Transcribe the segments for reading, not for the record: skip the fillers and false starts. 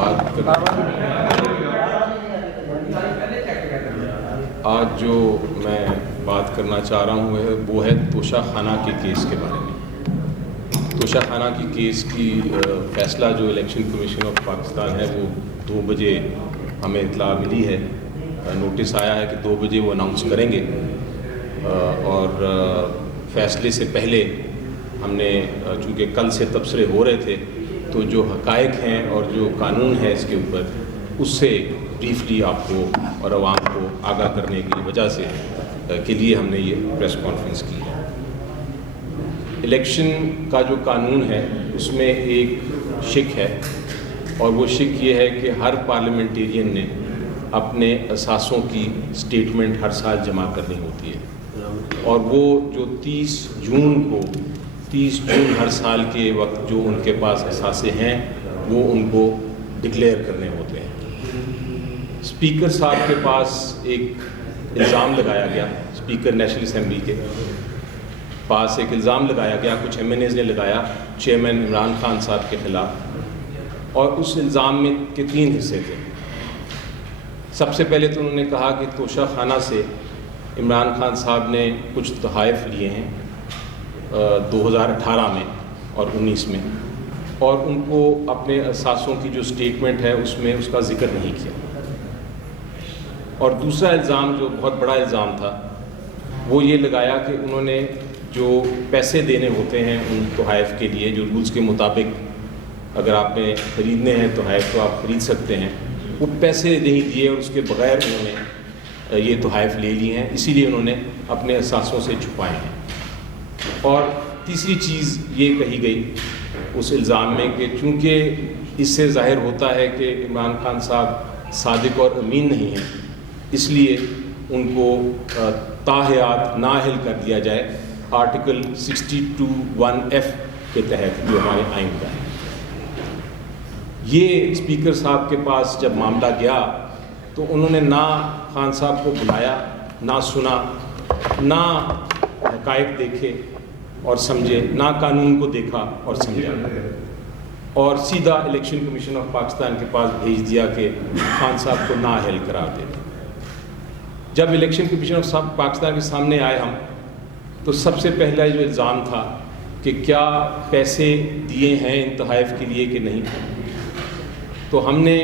بات آج جو میں بات کرنا چاہ رہا ہوں وہ ہے توشہ خانہ کے کیس کے بارے میں۔ توشہ خانہ کی کیس کی فیصلہ جو الیکشن کمیشن آف پاکستان ہے وہ 2 بجے ہمیں اطلاع ملی ہے، نوٹس آیا ہے کہ 2 بجے وہ اناؤنس کریں گے، اور فیصلے سے پہلے ہم نے چونکہ کل سے تبصرے ہو رہے تھے تو جو حقائق ہیں اور جو قانون ہے اس کے اوپر اس سے بریفلی آپ کو اور عوام کو آگاہ کرنے کی وجہ سے کے لیے ہم نے یہ پریس کانفرنس کی ہے۔ الیکشن کا جو قانون ہے اس میں ایک شق ہے، اور وہ شق یہ ہے کہ ہر پارلیمنٹیرین نے اپنے اثاثوں کی سٹیٹمنٹ ہر سال جمع کرنی ہوتی ہے، اور وہ جو 30 جون ہر سال کے وقت جو ان کے پاس اثاثے ہیں وہ ان کو ڈکلیئر کرنے ہوتے ہیں۔ اسپیکر صاحب کے پاس ایک الزام لگایا گیا، اسپیکر نیشنل اسمبلی کے پاس ایک الزام لگایا گیا، کچھ ایم این ایز نے لگایا چیئرمین عمران خان صاحب کے خلاف، اور اس الزام میں کے 3 حصے تھے۔ سب سے پہلے تو انہوں نے کہا کہ توشہ خانہ سے عمران خان صاحب نے کچھ تحائف لیے ہیں 2018 میں اور 19 میں، اور ان کو اپنے اثاثوں کی جو سٹیٹمنٹ ہے اس میں اس کا ذکر نہیں کیا۔ اور دوسرا الزام جو بہت بڑا الزام تھا وہ یہ لگایا کہ انہوں نے جو پیسے دینے ہوتے ہیں ان تحائف کے لیے، جو رولز کے مطابق اگر آپ نے خریدنے ہیں تحائف تو آپ خرید سکتے ہیں، وہ پیسے نہیں دیے اور اس کے بغیر انہوں نے یہ تحائف لے لیے ہیں، اسی لیے انہوں نے اپنے اثاثوں سے چھپائے ہیں۔ اور تیسری چیز یہ کہی گئی اس الزام میں کہ چونکہ اس سے ظاہر ہوتا ہے کہ عمران خان صاحب صادق اور امین نہیں ہیں، اس لیے ان کو تاحیات نااہل کر دیا جائے آرٹیکل 62(1)(f) کے تحت جو ہمارے آئین کا ہے۔ یہ اسپیکر صاحب کے پاس جب معاملہ گیا تو انہوں نے نہ خان صاحب کو بلایا، نہ سنا، نہ حقائق دیکھے اور سمجھے، نہ قانون کو دیکھا اور سمجھا، اور سیدھا الیکشن کمیشن آف پاکستان کے پاس بھیج دیا کہ خان صاحب کو نااہل قرار دے۔ جب الیکشن کمیشن آف پاکستان کے سامنے آئے ہم تو سب سے پہلا جو الزام تھا کہ کیا پیسے دیے ہیں ان تحائف کے لیے کہ نہیں، تو ہم نے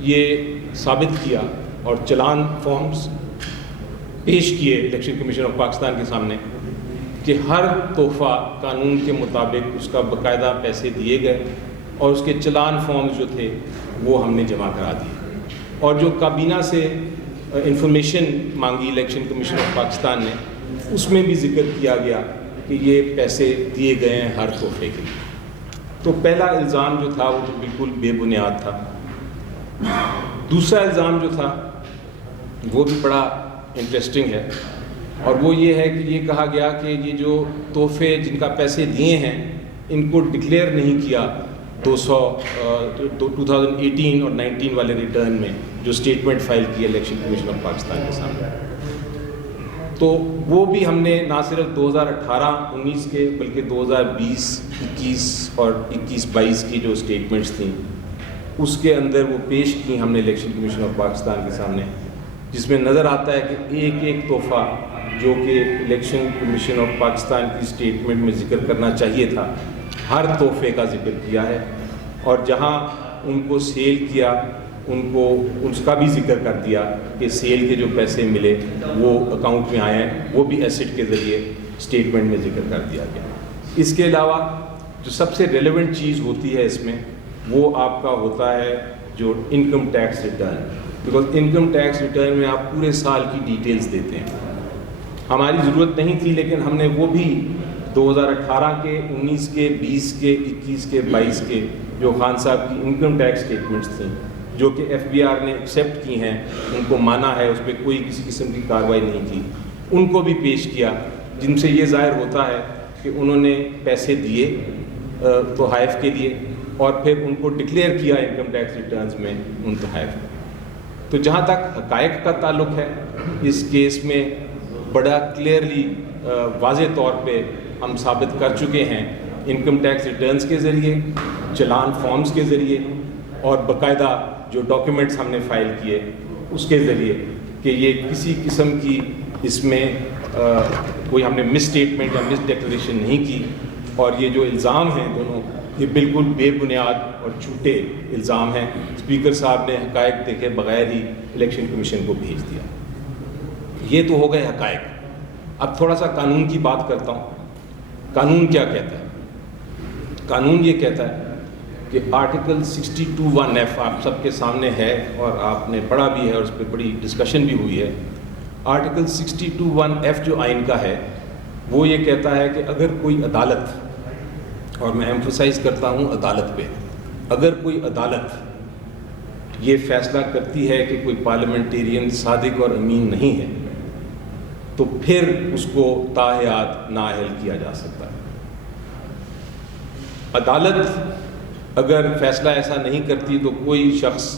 یہ ثابت کیا اور چلان فارمز پیش کیے الیکشن کمیشن آف پاکستان کے سامنے کہ ہر تحفہ قانون کے مطابق اس کا باقاعدہ پیسے دیے گئے، اور اس کے چلان فارمز جو تھے وہ ہم نے جمع کرا دیے، اور جو کابینہ سے انفارمیشن مانگی الیکشن کمیشن آف پاکستان نے اس میں بھی ذکر کیا گیا کہ یہ پیسے دیے گئے ہیں ہر تحفے کے لیے۔ تو پہلا الزام جو تھا وہ بالکل بے بنیاد تھا۔ دوسرا الزام جو تھا وہ بھی بڑا انٹرسٹنگ ہے، اور وہ یہ ہے کہ یہ کہا گیا کہ یہ جو تحفے جن کا پیسے دیے ہیں ان کو ڈکلیئر نہیں کیا 2018 اور 19 والے ریٹرن میں جو سٹیٹمنٹ فائل کی الیکشن کمیشن آف پاکستان کے سامنے، تو وہ بھی ہم نے نہ صرف 2018-19 کے بلکہ 2020-21 اور 21-22 کی جو سٹیٹمنٹس تھیں اس کے اندر وہ پیش کی ہم نے الیکشن کمیشن آف پاکستان کے سامنے، جس میں نظر آتا ہے کہ ایک ایک تحفہ جو کہ الیکشن کمیشن آف پاکستان کی سٹیٹمنٹ میں ذکر کرنا چاہیے تھا ہر تحفے کا ذکر کیا ہے، اور جہاں ان کو سیل کیا ان کو اس کا بھی ذکر کر دیا کہ سیل کے جو پیسے ملے وہ اکاؤنٹ میں آئے ہیں، وہ بھی ایسٹ کے ذریعے سٹیٹمنٹ میں ذکر کر دیا گیا۔ اس کے علاوہ جو سب سے ریلیونٹ چیز ہوتی ہے اس میں وہ آپ کا ہوتا ہے جو income tax return, because income tax return میں آپ پورے سال کی ڈیٹیلز دیتے ہیں۔ ہماری ضرورت نہیں تھی لیکن ہم نے وہ بھی 2018 کے، 19 کے، 20 کے، 21 کے، 22 کے جو خان صاحب کی انکم ٹیکس سٹیٹمنٹس تھیں جو کہ ایف بی آر نے ایکسیپٹ کی ہیں، ان کو مانا ہے، اس پہ کوئی کسی قسم کی کارروائی نہیں کی، ان کو بھی پیش کیا، جن سے یہ ظاہر ہوتا ہے کہ انہوں نے پیسے دیے تحائف کے لیے اور پھر ان کو ڈکلیئر کیا انکم ٹیکس ریٹرنز میں ان تحائف۔ تو جہاں تک حقائق کا تعلق ہے اس کیس میں بڑا کلیئرلی واضح طور پہ ہم ثابت کر چکے ہیں انکم ٹیکس ریٹرنز کے ذریعے، چلان فارمز کے ذریعے اور باقاعدہ جو ڈاکیومنٹس ہم نے فائل کیے اس کے ذریعے کہ یہ کسی قسم کی اس میں کوئی ہم نے مس اسٹیٹمنٹ یا مس ڈیکلریشن نہیں کی، اور یہ جو الزام ہیں دونوں یہ بالکل بے بنیاد اور جھوٹے الزام ہیں۔ اسپیکر صاحب نے حقائق دیکھے بغیر ہی الیکشن کمیشن کو بھیج دیا۔ یہ تو ہو گئے حقائق۔ اب تھوڑا سا قانون کی بات کرتا ہوں۔ قانون کیا کہتا ہے؟ قانون یہ کہتا ہے کہ آرٹیکل 62(1)(f) آپ سب کے سامنے ہے اور آپ نے پڑھا بھی ہے اور اس پہ بڑی ڈسکشن بھی ہوئی ہے۔ آرٹیکل 62(1)(f) جو آئین کا ہے وہ یہ کہتا ہے کہ اگر کوئی عدالت، اور میں ایمفسائز کرتا ہوں عدالت پہ، اگر کوئی عدالت یہ فیصلہ کرتی ہے کہ کوئی پارلیمنٹیرین صادق اور امین نہیں ہے تو پھر اس کو تاحیات نااہل کیا جا سکتا ہے۔ عدالت اگر فیصلہ ایسا نہیں کرتی تو کوئی شخص،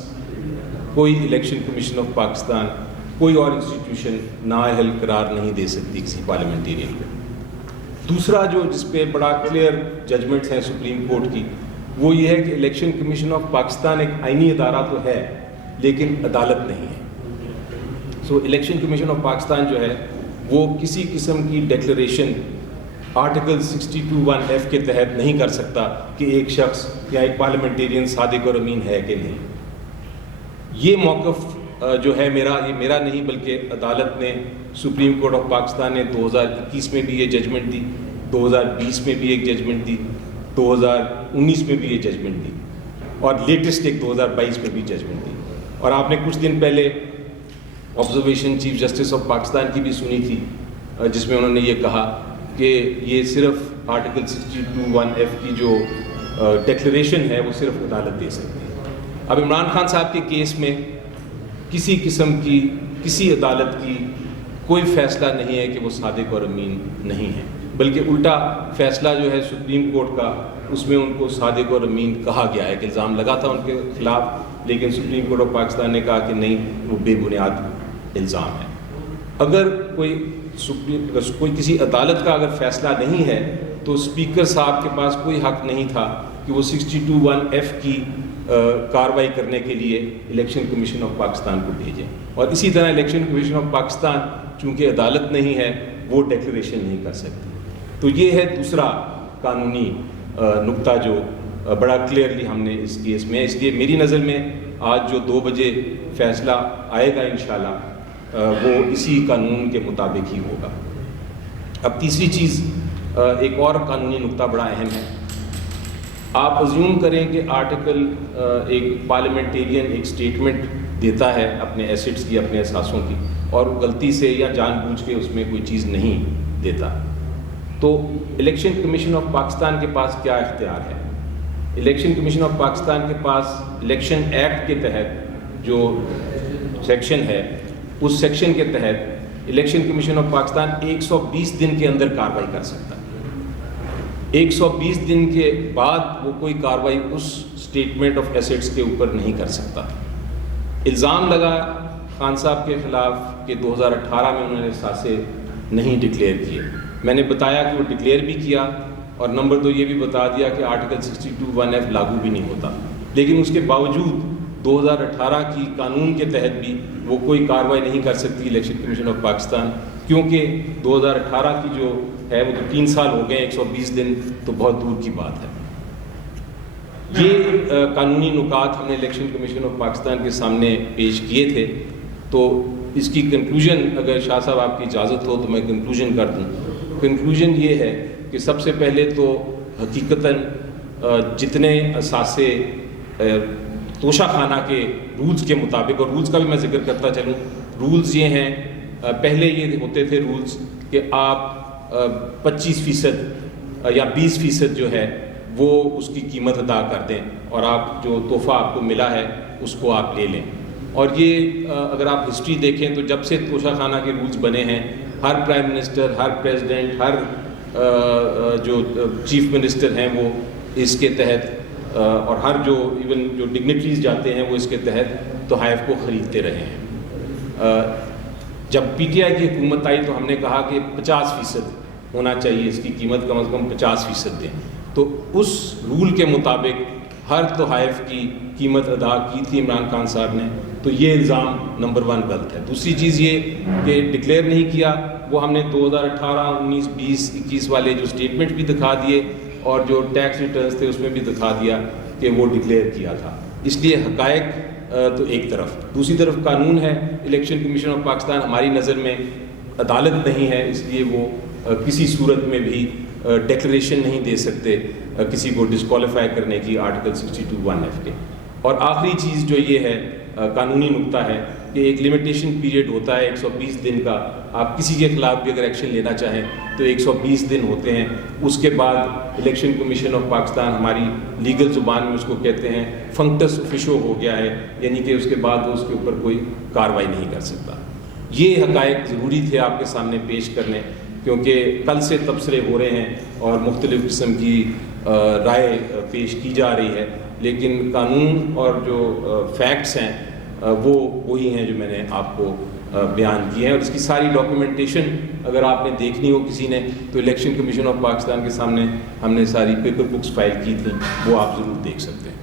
کوئی الیکشن کمیشن آف پاکستان، کوئی اور انسٹیٹیوشن نااہل قرار نہیں دے سکتی کسی پارلیمنٹیرین کو۔ دوسرا جو جس پہ بڑا کلیئر ججمنٹس ہیں سپریم کورٹ کی، وہ یہ ہے کہ الیکشن کمیشن آف پاکستان ایک آئینی ادارہ تو ہے لیکن عدالت نہیں ہے۔ سو الیکشن کمیشن آف پاکستان جو ہے وہ کسی قسم کی ڈیکلریشن آرٹیکل 62(1)(f) کے تحت نہیں کر سکتا کہ ایک شخص یا ایک پارلیمنٹیرین صادق اور امین ہے کہ نہیں۔ یہ موقف جو ہے یہ میرا نہیں بلکہ عدالت نے، سپریم کورٹ آف پاکستان نے 2021 میں بھی یہ ججمنٹ دی، 2020 میں بھی ایک ججمنٹ دی، 2019 میں بھی یہ ججمنٹ دی، اور لیٹسٹ ایک 2022 میں بھی ججمنٹ دی۔ اور آپ نے کچھ دن پہلے observation chief justice of Pakistan کی بھی سنی تھی جس میں انہوں نے یہ کہا کہ یہ صرف آرٹیکل 62(1)(f) کی جو ڈیکلریشن ہے وہ صرف عدالت دے سکتی ہے۔ اب عمران خان صاحب کے کیس میں کسی قسم کی کسی عدالت کی کوئی فیصلہ نہیں ہے کہ وہ صادق اور امین نہیں ہے، بلکہ الٹا فیصلہ جو ہے سپریم کورٹ کا اس میں ان کو صادق اور امین کہا گیا ہے، کہ الزام لگا تھا ان کے خلاف لیکن سپریم کورٹ آف پاکستان نے کہا کہ نہیں، وہ بے بنیاد الزام ہے۔ اگر کوئی کسی عدالت کا اگر فیصلہ نہیں ہے تو اسپیکر صاحب کے پاس کوئی حق نہیں تھا کہ وہ 62(1)(f) کی کارروائی کرنے کے لیے الیکشن کمیشن آف پاکستان کو بھیجیں، اور اسی طرح الیکشن کمیشن آف پاکستان چونکہ عدالت نہیں ہے وہ ڈیکلریشن نہیں کر سکتی۔ تو یہ ہے دوسرا قانونی نقطہ جو بڑا کلیئرلی ہم نے اس کیس میں، اس لیے میری نظر میں آج جو 2 بجے فیصلہ آئے گا انشاءاللہ وہ اسی قانون کے مطابق ہی ہوگا۔ اب تیسری چیز، ایک اور قانونی نقطہ بڑا اہم ہے۔ آپ ازیوم کریں کہ آرٹیکل ایک پارلیمنٹیرین ایک سٹیٹمنٹ دیتا ہے اپنے ایسٹس کی، اپنے اثاثوں کی، اور غلطی سے یا جان بوجھ کے اس میں کوئی چیز نہیں دیتا، تو الیکشن کمیشن آف پاکستان کے پاس کیا اختیار ہے؟ الیکشن کمیشن آف پاکستان کے پاس الیکشن ایکٹ کے تحت جو سیکشن ہے، اس سیکشن کے تحت الیکشن کمیشن آف پاکستان 120 دن کے اندر کارروائی کر سکتا ہے۔ 120 دن کے بعد وہ کوئی کارروائی اس اسٹیٹمنٹ آف ایسٹس کے اوپر نہیں کر سکتا۔ الزام لگا خان صاحب کے خلاف کہ 2018 میں انہوں نے اثاثے نہیں ڈکلیئر کیے۔ میں نے بتایا کہ وہ ڈکلیئر بھی کیا، اور نمبر 2 یہ بھی بتا دیا کہ آرٹیکل 62(1)(f) لاگو بھی نہیں ہوتا، لیکن اس کے باوجود 2018 کی قانون کے تحت بھی وہ کوئی کارروائی نہیں کر سکتی الیکشن کمیشن آف پاکستان، کیونکہ 2018 کی جو ہے وہ تو 3 سال ہو گئے، 120 دن تو بہت دور کی بات ہے۔ یہ قانونی نکات ہم نے الیکشن کمیشن آف پاکستان کے سامنے پیش کیے تھے، تو اس کی کنکلوژن اگر شاہ صاحب آپ کی اجازت ہو تو میں کنکلوژن کر دوں۔ کنکلوژن یہ ہے کہ سب سے پہلے تو حقیقتاً جتنے اثاثے توشہ خانہ کے رولز کے مطابق، اور رولز کا بھی میں ذکر کرتا چلوں، رولز یہ ہیں، پہلے یہ ہوتے تھے رولز کہ آپ 25% یا 20% جو ہے وہ اس کی قیمت ادا کر دیں، اور آپ جو تحفہ آپ کو ملا ہے اس کو آپ لے لیں۔ اور یہ اگر آپ ہسٹری دیکھیں تو جب سے توشہ خانہ کے رولز بنے ہیں، ہر پرائم منسٹر، ہر پریزیڈنٹ، ہر جو چیف منسٹر ہیں وہ اس کے تحت، اور ہر جو ایون جو ڈگنیٹریز جاتے ہیں وہ اس کے تحت تحائف کو خریدتے رہے ہیں۔ جب پی ٹی آئی کی حکومت آئی تو ہم نے کہا کہ 50% ہونا چاہیے، اس کی قیمت کم از کم 50% دیں، تو اس رول کے مطابق ہر تحائف کی قیمت ادا کی تھی عمران خان صاحب نے، تو یہ الزام نمبر 1 غلط ہے۔ دوسری چیز یہ کہ ڈکلیئر نہیں کیا، وہ ہم نے 2018، 19، 20، 21 والے جو اسٹیٹمنٹ بھی دکھا دیے اور جو ٹیکس ریٹرنز تھے اس میں بھی دکھا دیا کہ وہ ڈکلیئر کیا تھا۔ اس لیے حقائق تو ایک طرف، دوسری طرف قانون ہے۔ الیکشن کمیشن آف پاکستان ہماری نظر میں عدالت نہیں ہے، اس لیے وہ کسی صورت میں بھی ڈیکلریشن نہیں دے سکتے کسی کو ڈسکوالیفائی کرنے کی آرٹیکل 62(1)(f) کے۔ اور آخری چیز جو یہ ہے قانونی نقطہ ہے کہ ایک لمیٹیشن پیریڈ ہوتا ہے 120 دن کا، آپ کسی کے خلاف بھی اگر ایکشن لینا چاہیں تو 120 دن ہوتے ہیں، اس کے بعد الیکشن کمیشن آف پاکستان ہماری لیگل زبان میں اس کو کہتے ہیں فنکٹس آفیشو ہو گیا ہے، یعنی کہ اس کے بعد وہ اس کے اوپر کوئی کارروائی نہیں کر سکتا۔ یہ حقائق ضروری تھے آپ کے سامنے پیش کرنے، کیونکہ کل سے تبصرے ہو رہے ہیں اور مختلف قسم کی رائے پیش کی جا رہی ہے، لیکن قانون اور جو فیکٹس ہیں وہ وہی ہیں جو میں نے آپ کو بیان کیے ہیں، اور اس کی ساری ڈاکیومنٹیشن اگر آپ نے دیکھنی ہو کسی نے تو الیکشن کمیشن آف پاکستان کے سامنے ہم نے ساری پیپر بکس فائل کی تھیں، وہ آپ ضرور دیکھ سکتے ہیں۔